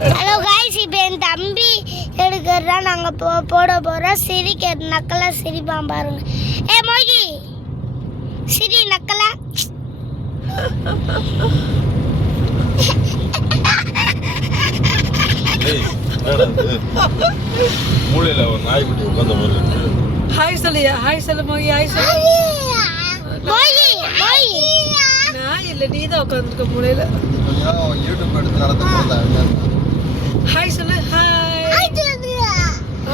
Hello guys, இப்போ என் தம்பி எடுக்கிறதா நாங்கள் போட போகிறோம். சிரிக்க நக்கலா சிரிப்பான் பாருங்க. ஏ மோகி சிரி நக்கலா. மூளையில ஒரு நாய்க்குட்டி உட்கார்ந்த மாதிரி இருக்கு. ஹாய் சொல்லியா? ஹாய் சொல்லு மோகி. ஹாய் சொல்லு மோகி. மோகி நான் இல்ல, நீ தான் உட்காந்துருக்க மூளையில. யூடியூப் எடுத்து நடத்த போறதா? ஹாய் சொல்லு. ஹாய்.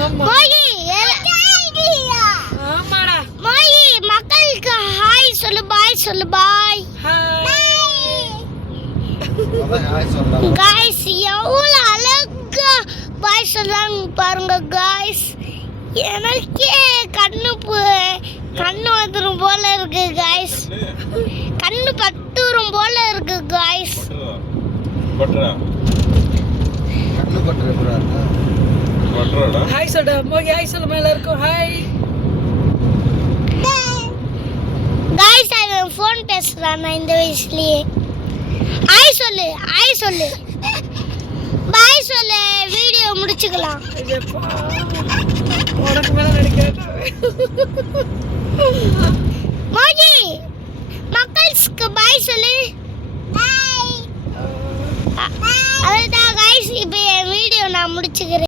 ஆமா மோகி ஆமாடா. மோகி மக்களுக்கு ஹாய் சொல்லு, பாய் சொல்லு, பாய். காய்ஸ் எவ்வளோ அழகா பாய் சொல்றாங்க பாருங்க காய்ஸ். எனக்கே கண்ணு வந்துடும் போல இருக்கு காய்ஸ். கண்ணு பத்துரும் போல இருக்கு காய்ஸ். ஹாய் சொல்டா மோகி. ஹாய் சொல்லு மேல இருக்கும். ஹாய் காய்ஸ், அவன் ஃபோன் பேசுறான் இந்த வயசுலயே. ஹாய் சொல்லு, ஹாய் சொல்லு, பாய் சொல்லு. வீடியோ முடிச்சுக்கலாம். உனக்கு மேல நடிக்கிறேன். மோகி மக்களுக்கு பாய் சொல்லு. அவ்வளோதான் காய்ஸ், இப்போ என் வீடியோ நான் முடிச்சுக்கிறேன்.